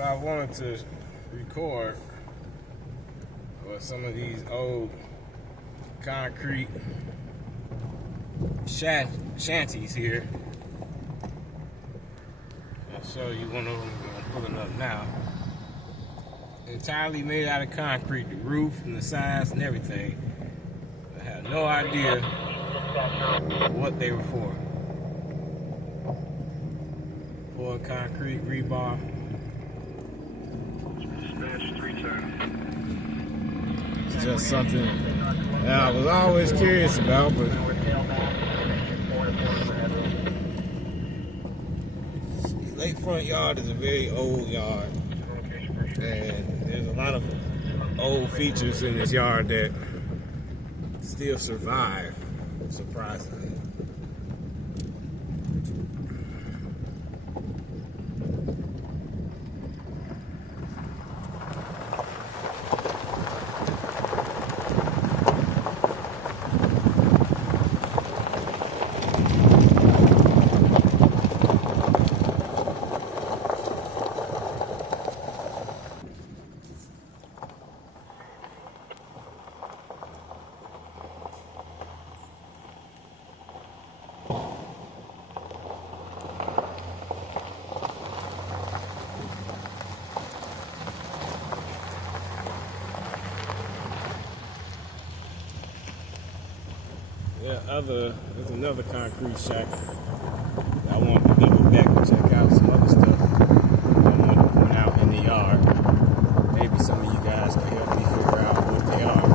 what I wanted to record was some of these old concrete shanties here. I'll show you one of them. I'm pulling up now. Entirely made out of concrete, the roof and the sides and everything. I had no idea what they were for. Poured concrete, rebar. It's just something that I was always curious about, but Lakefront Yard is a very old yard, and there's a lot of old features in this yard that still survive, surprisingly. There's another concrete shack that I wanted to double back and check out some other stuff I wanted to point out in the yard. Maybe some of you guys can help me figure out what they are.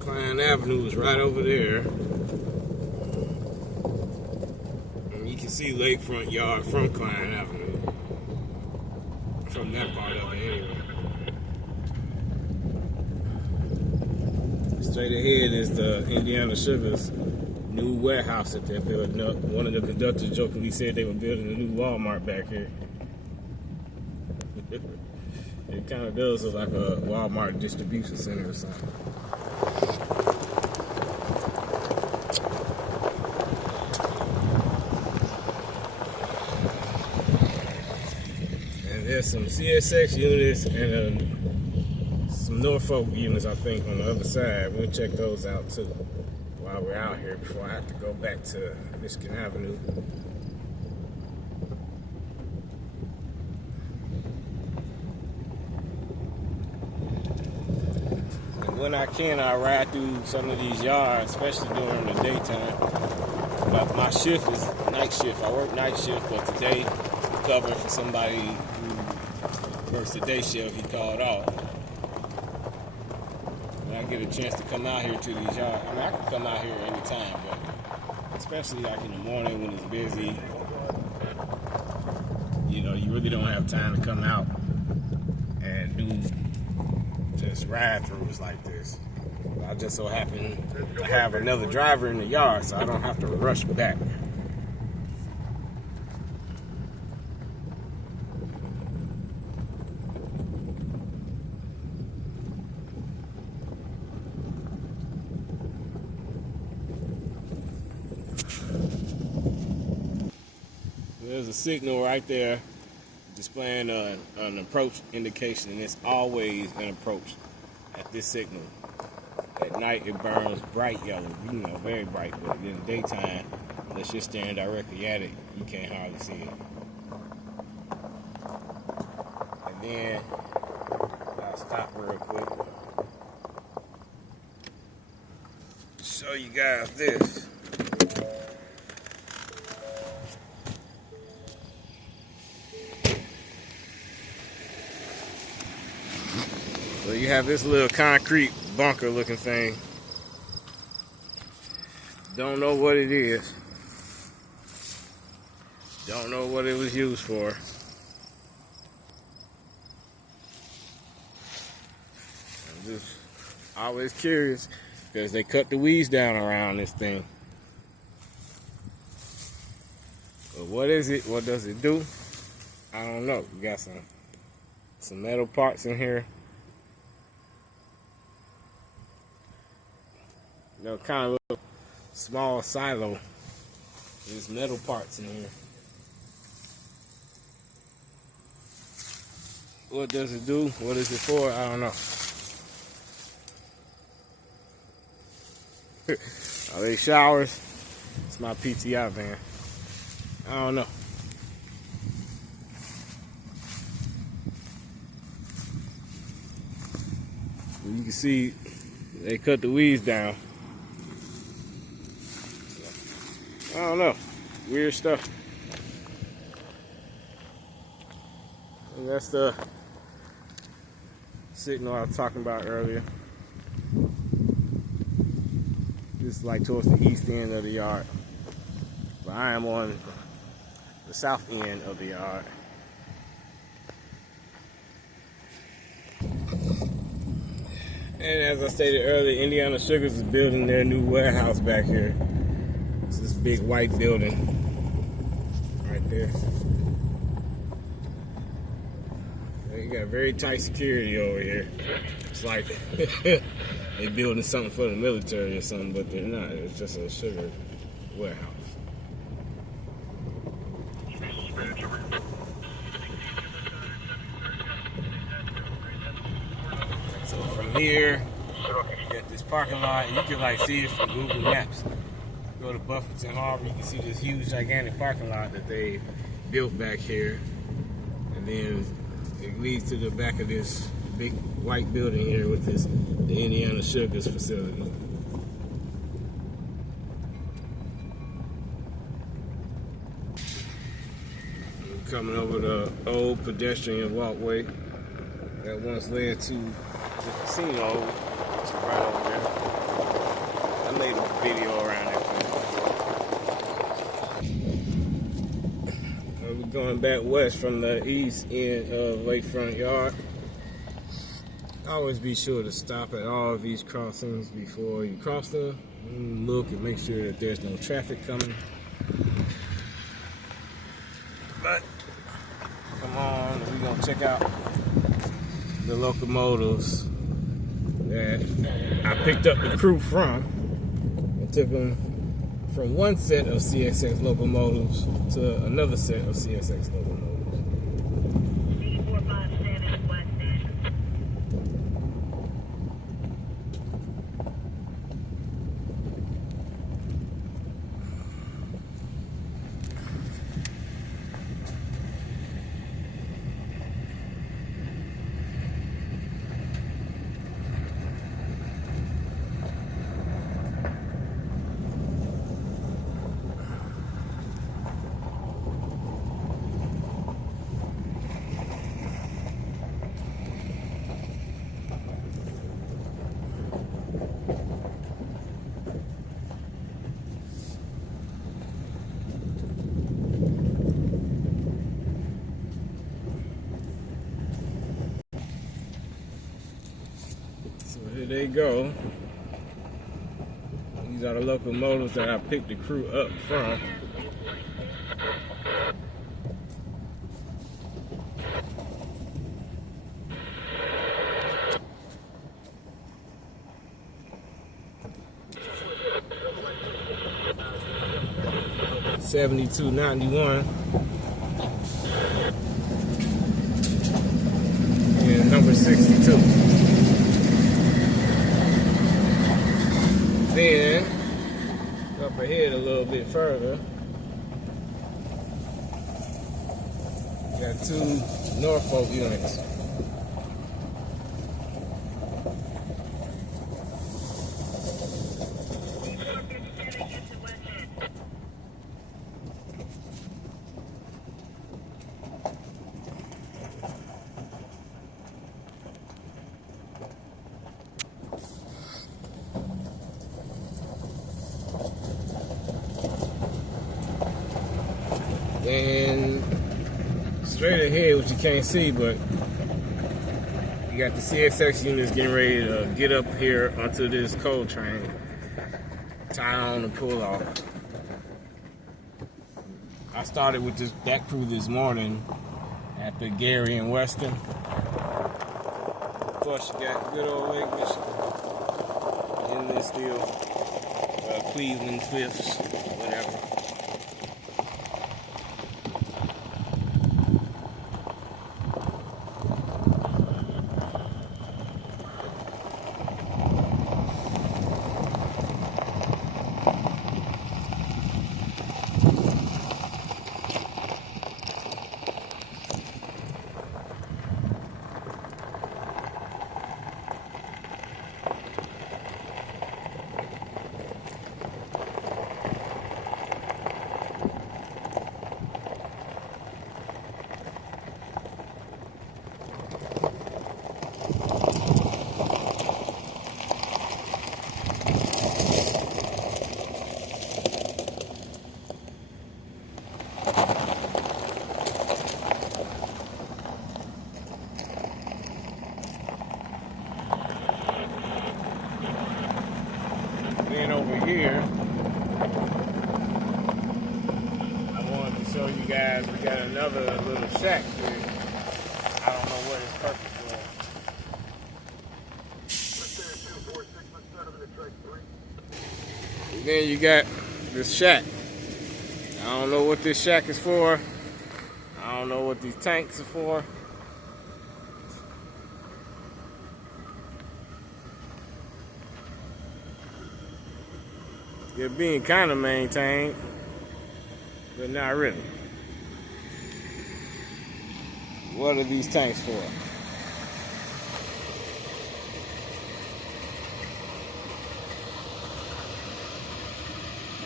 Klein Avenue is right over there. And you can see Lakefront Yard from Klein Avenue. From that part of it anyway. Straight ahead is the Indiana Sugars new warehouse that they're building up. One of the conductors jokingly said they were building a new Walmart back here. It kind of does look like a Walmart distribution center or something. And there's some CSX units and some Norfolk units, I think, on the other side. We'll check those out too while we're out here before I have to go back to Michigan Avenue. And when I can, I ride through some of these yards, especially during the daytime. But my shift is night shift. I work night shift, but today I'm covering for somebody who works the day shift. He called off. I get a chance to come out here to these yards. I mean, I can come out here anytime, but especially like in the morning when it's busy, you know, you really don't have time to come out and do just ride-throughs like this. I just so happen to have another driver in the yard, so I don't have to rush back. There's a signal right there displaying an approach indication, and it's always an approach at this signal. At night it burns bright yellow, you know, very bright, but in the daytime, unless you're staring directly at it, you can't hardly see it. And then I'll stop real quick to show you guys this. So you have this little concrete bunker looking thing. Don't know what it is. Don't know what it was used for. I'm just always curious because they cut the weeds down around this thing. But what is it? What does it do? I don't know. We got some metal parts in here. You know, kind of a little small silo There's metal parts in here. What does it do? What is it for? I don't know. Are they showers? It's my PTI van. I don't know. You can see they cut the weeds down. I don't know. Weird stuff. And that's the signal I was talking about earlier. This is like towards the east end of the yard. But I am on the south end of the yard. And as I stated earlier, Indiana Sugars is building their new warehouse back here. It's this big white building right there. They got very tight security over here. It's like they're building something for the military or something, but they're not. It's just a sugar warehouse. So from here, you got this parking lot. You can like see it from Google Maps. Go to Buffington Harbor, you can see this huge, gigantic parking lot that they built back here, and then it leads to the back of this big white building here with the Indiana Sugars facility. We're coming over the old pedestrian walkway that once led to the casino, which is right over there. I made a video around that place. We're going back west from the east end of Lakefront Yard. Always be sure to stop at all of these crossings before you cross them. Look and make sure that there's no traffic coming. But come on, we're gonna check out the locomotives that I picked up the crew from. I took them from one set of CSX locomotives to another set of CSX locomotives. Here they go. These are the locomotives that I picked the crew up from. $72.91 and number 62. Then up ahead a little bit further, got two Norfolk units. And straight ahead, which you can't see, but you got the CSX units getting ready to get up here onto this coal train, tie on and pull off. I started with that crew this morning at the Gary and Western. Of course, you got good old Lake Michigan in this deal, Cleveland Cliffs, whatever. here, I wanted to show you guys we got another little shack here. I don't know what its purpose was. And then you got this shack. I don't know what this shack is for. I don't know what these tanks are for. They're being kind of maintained, but not really. What are these tanks for?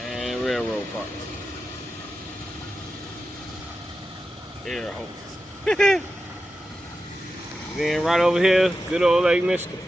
And railroad parts. Air hoses. Then right over here, good old Lake Michigan.